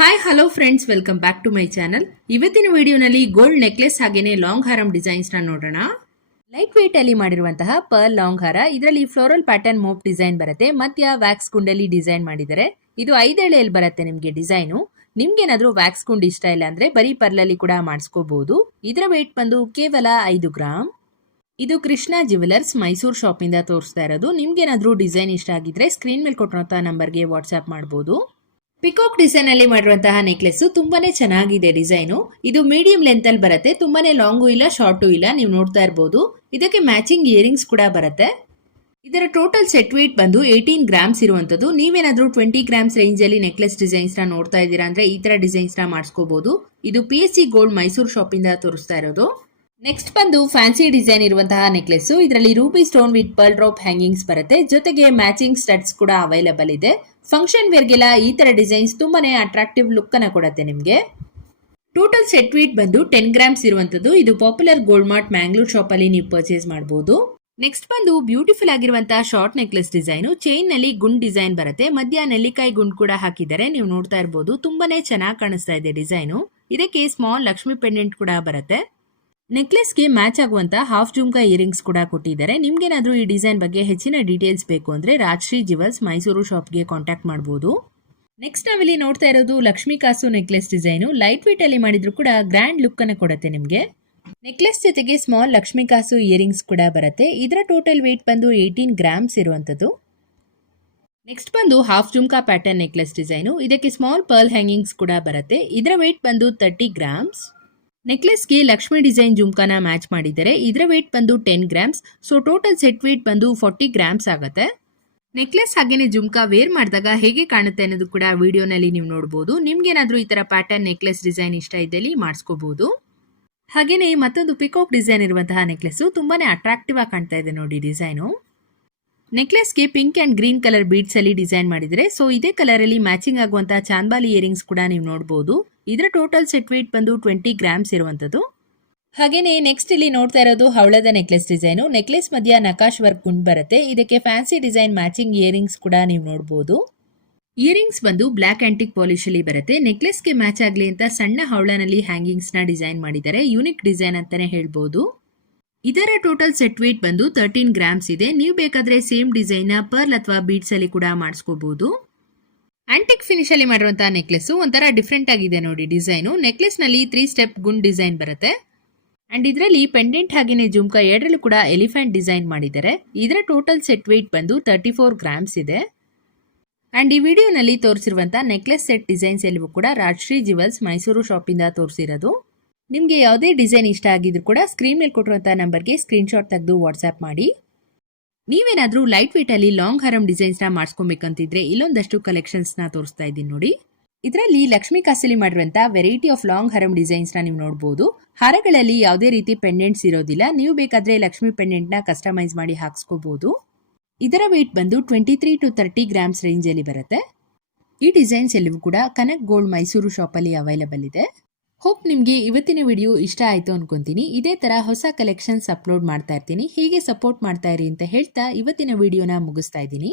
Hi hello friends welcome back to my channel ಇವತ್ತಿನ ವಿಡಿಯೋನಲ್ಲಿ gold necklace ಹಾಗೆಯೇ long harm ಡಿಸೈನ್ಸ್ನ ನೋಡೋಣ. ಲೈಟ್ ವೇಟ್ ಅಲ್ಲಿ ಮಾಡಿರುವಂತಹ ಪರ್ಲ್ ಲಾಂಗ್ ಹಾರ ಇದರಲ್ಲಿ ಫ್ಲೋರಲ್ ಪ್ಯಾಟರ್ನ್ ಮೋಪ್ ಡಿಸೈನ್ ಬರುತ್ತೆ. ಮಧ್ಯ ವ್ಯಾಕ್ಸ್ ಗುಂಡಲ್ಲಿ ಡಿಸೈನ್ ಮಾಡಿದ್ದಾರೆ ಇದು ಐದೇಳೆಯಲ್ಲಿ ಬರುತ್ತೆ ನಿಮಗೆ ಡಿಸೈನು ನಿಮ್ಗೇನಾದರೂ ವ್ಯಾಕ್ಸ್ ಕುಂಡ್ ಇಷ್ಟ ಇಲ್ಲ ಅಂದರೆ ಬರೀ ಪರ್ಲಲ್ಲಿ ಕೂಡ ಮಾಡಿಸ್ಕೋಬಹುದು ಇದರ ವೇಟ್ ಬಂದು ಕೇವಲ ಐದು ಗ್ರಾಮ್ ಇದು ಕೃಷ್ಣ ಜ್ಯುವೆಲರ್ಸ್ ಮೈಸೂರು ಶಾಪಿಂದ ತೋರಿಸ್ತಾ ಇರೋದು. ನಿಮ್ಗೇನಾದರೂ ಡಿಸೈನ್ ಇಷ್ಟ ಆಗಿದ್ರೆ ಸ್ಕ್ರೀನ್ ಮೇಲೆ ಕೊಟ್ಟಿರೋಂಥ ನಂಬರ್ಗೆ ವಾಟ್ಸ್ಆಪ್ ಮಾಡಬಹುದು ಪಿಕಾಕ್ ಡಿಸೈನ್ ಅಲ್ಲಿ ಮಾಡಿರುವಂತಹ ನೆಕ್ಲೆಸ್ ತುಂಬಾನೇ ಚೆನ್ನಾಗಿದೆ ಡಿಸೈನು ಇದು ಮೀಡಿಯಂ ಲೆಂತ್ ಅಲ್ಲಿ ಬರುತ್ತೆ. ತುಂಬಾನೇ ಲಾಂಗು ಇಲ್ಲ ಶಾರ್ಟು ಇಲ್ಲ. ನೀವು ನೋಡ್ತಾ ಇರಬಹುದು ಇದಕ್ಕೆ ಮ್ಯಾಚಿಂಗ್ ಇಯರಿಂಗ್ಸ್ ಕೂಡ ಬರುತ್ತೆ. ಇದರ ಟೋಟಲ್ ಸೆಟ್ ವೇಟ್ ಬಂದು ಏಯ್ಟೀನ್ ಗ್ರಾಮ್ಸ್ ಇರುವಂತದ್ದು ನೀವೇನಾದ್ರೂ ಟ್ವೆಂಟಿ ಗ್ರಾಮ್ಸ್ ರೇಂಜ್ ಅಲ್ಲಿ ನೆಕ್ಲೆಸ್ ಡಿಸೈನ್ಸ್ನ ನೋಡ್ತಾ ಇದ್ದೀರಾ ಅಂದ್ರೆ ಈ ತರ ಡಿಸೈನ್ಸ್ನ ಮಾಡಿಸ್ಕೋಬಹುದು ಇದು P S C gold Mysuru shop ಇಂದ ತೋರಿಸ್ತಾ ಇರೋದು. ನೆಕ್ಸ್ಟ್ ಬಂದು ಫ್ಯಾನ್ಸಿ ಡಿಸೈನ್ ಇರುವಂತಹ ನೆಕ್ಲೆಸ್ ಇದರಲ್ಲಿ ruby stone with pearl drop hangings ಬರುತ್ತೆ. ಜೊತೆಗೆ ಮ್ಯಾಚಿಂಗ್ ಸ್ಟಡ್ಸ್ ಕೂಡ ಅವೈಲಬಲ್ ಇದೆ. ಫಂಕ್ಷನ್ ವೇರ್ಗೆಲ್ಲ ಈ ತರ ಡಿಸೈನ್ಸ್ ತುಂಬಾನೇ ಅಟ್ರಾಕ್ಟಿವ್ ಲುಕ್ ಅನ್ನ ಕೊಡತ್ತೆ ನಿಮಗೆ. ಟೋಟಲ್ ಸೆಟ್ ವೀಟ್ ಬಂದು ಟೆನ್ ಗ್ರಾಮ್ಸ್ ಇರುವಂತದ್ದು ಇದು popular gold mart Mangalore shop ಅಲ್ಲಿ ನೀವು ಪರ್ಚೇಸ್ ಮಾಡಬಹುದು ನೆಕ್ಸ್ಟ್ ಬಂದು ಬ್ಯೂಟಿಫುಲ್ ಆಗಿರುವಂತಹ ಶಾರ್ಟ್ ನೆಕ್ಲೆಸ್ ಡಿಸೈನ್ ಚೈನ್ನಲ್ಲಿ ಗುಂಡ್ ಡಿಸೈನ್ ಬರುತ್ತೆ. ಮಧ್ಯ ನೆಲ್ಲಿಕಾಯಿ ಗುಂಡ್ ಕೂಡ ಹಾಕಿದ್ದಾರೆ. ನೀವು ನೋಡ್ತಾ ಇರಬಹುದು ತುಂಬಾನೇ ಚೆನ್ನಾಗಿ ಕಾಣಿಸ್ತಾ ಇದೆ ಡಿಸೈನು ಇದಕ್ಕೆ ಸ್ಮಾಲ್ ಲಕ್ಷ್ಮಿ ಪೆಂಡೆಂಟ್ ಕೂಡ ಬರುತ್ತೆ. ನೆಕ್ಲೆಸ್ಗೆ ಮ್ಯಾಚ್ ಆಗುವಂತ ಹಾಫ್ ಜುಮ್ಕಾ ಇಯರಿಂಗ್ಸ್ ಕೂಡ ಕೊಟ್ಟಿದ್ದಾರೆ. ನಿಮ್ಗೇನಾದ್ರೂ ಈ ಡಿಸೈನ್ ಬಗ್ಗೆ ಹೆಚ್ಚಿನ ಡೀಟೇಲ್ಸ್ ಬೇಕು ಅಂದ್ರೆ ರಾಜಶ್ರೀ ಜಿವಲ್ಸ್ ಮೈಸೂರು ಶಾಪ್ಗೆ ಕಾಂಟ್ಯಾಕ್ಟ್ ಮಾಡಬಹುದು ನೆಕ್ಸ್ಟ್ ನಾವಿಲ್ಲಿ ನೋಡ್ತಾ ಇರೋದು ಲಕ್ಷ್ಮೀ ಕಾಸು ನೆಕ್ಲೆಸ್ ಡಿಸೈನು ಲೈಟ್ ವೇಟ್ ಅಲ್ಲಿ ಮಾಡಿದ್ರು ಕೂಡ ಗ್ರ್ಯಾಂಡ್ ಲುಕ್ ಅನ್ನ ಕೊಡುತ್ತೆ ನಿಮಗೆ. ನೆಕ್ಲೆಸ್ ಜೊತೆಗೆ ಸ್ಮಾಲ್ ಲಕ್ಷ್ಮೀ ಕಾಸು ಇಯರಿಂಗ್ಸ್ ಕೂಡ ಬರುತ್ತೆ. ಇದರ ಟೋಟಲ್ ವೇಟ್ ಬಂದು ಏಯ್ಟೀನ್ ಗ್ರಾಮ್ಸ್ ಇರುವಂತದ್ದು. ನೆಕ್ಸ್ಟ್ ಬಂದು half jhumka pattern necklace design ಇದಕ್ಕೆ ಸ್ಮಾಲ್ ಪರ್ಲ್ ಹ್ಯಾಂಗಿಂಗ್ಸ್ ಕೂಡ ಬರುತ್ತೆ. ಇದರ ವೇಟ್ ಬಂದು ತರ್ಟಿ ಗ್ರಾಮ್ಸ್ ನೆಕ್ಲೆಸ್ಗೆ ಲಕ್ಷ್ಮಿ ಡಿಸೈನ್ ಜುಮ್ಕಾನ ಮ್ಯಾಚ್ ಮಾಡಿದ್ದಾರೆ ಇದರ ವೇಟ್ ಬಂದು ten grams so total set weight ಬಂದು ಫಾರ್ಟಿ ಗ್ರಾಮ್ಸ್ ಆಗುತ್ತೆ. ನೆಕ್ಲೆಸ್ ಹಾಗೇನೆ ಜುಮ್ಕಾ ವೇರ್ ಮಾಡಿದಾಗ ಹೇಗೆ ಕಾಣುತ್ತೆ ಅನ್ನೋದು ಕೂಡ ವಿಡಿಯೋನಲ್ಲಿ ನೀವು ನೋಡಬಹುದು ನಿಮ್ಗೇನಾದ್ರೂ ಈ ತರ ಪ್ಯಾಟರ್ನ್ ನೆಕ್ಲೆಸ್ ಡಿಸೈನ್ ಇಷ್ಟ ಇದ್ದಲ್ಲಿ ಮಾಡಿಸ್ಕೋಬಹುದು ಹಾಗೇನೆ ಮತ್ತೊಂದು ಪಿಕಾಕ್ ಡಿಸೈನ್ ಇರುವಂತಹ ನೆಕ್ಲೆಸ್ ತುಂಬಾನೇ ಅಟ್ರಾಕ್ಟಿವ್ ಆಗಿ ಕಾಣ್ತಾ ಇದೆ ನೋಡಿ design ನೆಕ್ಲೆಸ್ಗೆ pink and green colour beads ಅಲ್ಲಿ ಡಿಸೈನ್ ಮಾಡಿದರೆ ಸೊ ಇದೇ ಕಲರ್ ಅಲ್ಲಿ ಮ್ಯಾಚಿಂಗ್ ಆಗುವಂತಹ ಚಾಂದ್ಬಾಲಿ ಇಯರಿಂಗ್ಸ್ ಕೂಡ ನೀವು ನೋಡಬಹುದು ಇದರ ಟೋಟಲ್ ಸೆಟ್ ವೇಟ್ ಬಂದು ಟ್ವೆಂಟಿ ಗ್ರಾಮ್ಸ್ ಇರುವಂತದ್ದು ಹಾಗೆಯೇ ನೆಕ್ಸ್ಟ್ ಇಲ್ಲಿ ನೋಡ್ತಾ ಇರೋದು ಹವಳದ ನೆಕ್ಲೆಸ್ ಡಿಸೈನು ನೆಕ್ಲೆಸ್ ಮಧ್ಯ ನಕಾಶ್ ವರ್ಕ್ ಗುಂಡ್ ಬರುತ್ತೆ. ಇದಕ್ಕೆ ಫ್ಯಾನ್ಸಿ ಡಿಸೈನ್ ಮ್ಯಾಚಿಂಗ್ ಇಯರಿಂಗ್ಸ್ ಕೂಡ ನೀವು ನೋಡಬಹುದು ಇಯರಿಂಗ್ಸ್ ಬಂದು ಬ್ಲಾಕ್ ಆಂಟಿಕ್ ಪಾಲಿಶ್ ಅಲ್ಲಿ ಬರುತ್ತೆ. ನೆಕ್ಲೆಸ್ಗೆ ಮ್ಯಾಚ್ ಆಗಲಿ ಅಂತ ಸಣ್ಣ ಹವಳನಲ್ಲಿ ಹ್ಯಾಂಗಿಂಗ್ಸ್ನ ಡಿಸೈನ್ ಮಾಡಿದ್ದಾರೆ. ಯೂನಿಕ್ ಡಿಸೈನ್ ಅಂತಾನೆ ಹೇಳ್ಬೋದು. ಇದರ ಟೋಟಲ್ ಸೆಟ್ ವೇಟ್ ಬಂದು ತರ್ಟೀನ್ ಗ್ರಾಮ್ಸ್ ಇದೆ. ನೀವು ಬೇಕಾದ್ರೆ ಸೇಮ್ ಡಿಸೈನ್ನ ಪರ್ಲ್ ಅಥವಾ ಬೀಡ್ಸ್ ಅಲ್ಲಿ ಕೂಡ ಮಾಡಿಸ್ಕೋಬಹುದು ಆಂಟಿಕ್ ಫಿನಿಶ್ ಅಲ್ಲಿ ಮಾಡಿರುವಂತಹ ನೆಕ್ಲೆಸ್ ಒಂಥರ ಡಿಫ್ರೆಂಟ್ ಆಗಿದೆ ನೋಡಿ ಡಿಸೈನು ನೆಕ್ಲೆಸ್ನಲ್ಲಿ ತ್ರೀ ಸ್ಟೆಪ್ ಗುಂಡ್ ಡಿಸೈನ್ ಬರುತ್ತೆ. ಅಂಡ್ ಇದರಲ್ಲಿ ಪೆಂಡೆಂಟ್ ಹಾಗೇನೆ ಜುಮ್ಕಾ ಎರಡರಲ್ಲೂ ಕೂಡ ಎಲಿಫೆಂಟ್ ಡಿಸೈನ್ ಮಾಡಿದ್ದಾರೆ. ಇದರ ಟೋಟಲ್ ಸೆಟ್ ವೇಟ್ ಬಂದು ತರ್ಟಿ ಫೋರ್ ಗ್ರಾಮ್ಸ್ ಇದೆ. ಅಂಡ್ ಈ ವಿಡಿಯೋನಲ್ಲಿ ತೋರಿಸಿರುವಂತಹ ನೆಕ್ಲೆಸ್ ಸೆಟ್ ಡಿಸೈನ್ಸ್ ಎಲ್ಲವೂ ಕೂಡ ರಾಜಶ್ರೀ ಜುವೆಲ್ಸ್ ಮೈಸೂರು ಶಾಪಿಂದ ತೋರಿಸಿರೋದು. ನಿಮಗೆ ಯಾವುದೇ ಡಿಸೈನ್ ಇಷ್ಟ ಆಗಿದ್ರು ಕೂಡ ಸ್ಕ್ರೀನ್ ಮೇಲೆ ಕೊಟ್ಟಿರುವಂತಹ ನಂಬರ್ಗೆ ಸ್ಕ್ರೀನ್ಶಾಟ್ ತೆಗೆದು ವಾಟ್ಸ್ಆ್ಯಪ್ ಮಾಡಿ. ನೀವೇನಾದ್ರೂ ಲೈಟ್ ವೇಟ್ ಅಲ್ಲಿ ಲಾಂಗ್ ಹರಂ ಡಿಸೈನ್ಸ್ನ ಮಾಡಿಸ್ಕೊಬೇಕಂತಿದ್ರೆ ಇಲ್ಲೊಂದಷ್ಟು ಕಲೆಕ್ಷನ್ಸ್ನ ತೋರಿಸ್ತಾ ಇದ್ದೀನಿ ನೋಡಿ. ಇದರಲ್ಲಿ ಲಕ್ಷ್ಮಿ ಕಾಸಲಿ ಮಾಡಿರುವಂತಹ ವೆರೈಟಿ ಆಫ್ ಲಾಂಗ್ ಹರಂ ಡಿಸೈನ್ಸ್ನ ನೀವು ನೋಡಬಹುದು ಹಾರಗಳಲ್ಲಿ ಯಾವುದೇ ರೀತಿ ಪೆಂಡೆಂಟ್ಸ್ ಇರೋದಿಲ್ಲ. ನೀವು ಬೇಕಾದ್ರೆ ಲಕ್ಷ್ಮಿ ಪೆಂಡೆಂಟ್ನ ಕಸ್ಟಮೈಸ್ ಮಾಡಿ ಹಾಕ್ಸ್ಕೋಬಹುದು ಇದರ ವೆಯ್ಟ್ ಬಂದು twenty three to thirty grams ರೇಂಜಲ್ಲಿ ಬರುತ್ತೆ. ಈ ಡಿಸೈನ್ಸ್ ಎಲ್ಲವೂ ಕೂಡ ಕನಕ್ ಗೋಲ್ಡ್ ಮೈಸೂರು ಶಾಪಲ್ಲಿ ಅವೈಲಬಲ್ ಇದೆ. ಹೋಪ್ ನಿಮಗೆ ಇವತ್ತಿನ ವಿಡಿಯೋ ಇಷ್ಟ ಆಯಿತು ಅನ್ಕೊಂತೀನಿ. ಇದೇ ಥರ ಹೊಸ ಕಲೆಕ್ಷನ್ಸ್ ಅಪ್ಲೋಡ್ ಮಾಡ್ತಾ ಇರ್ತೀನಿ. ಹೀಗೆ ಸಪೋರ್ಟ್ ಮಾಡ್ತಾ ಇರಿ ಅಂತ ಹೇಳ್ತಾ ಇವತ್ತಿನ ವಿಡಿಯೋನ ಮುಗಿಸ್ತಾ ಇದ್ದೀನಿ.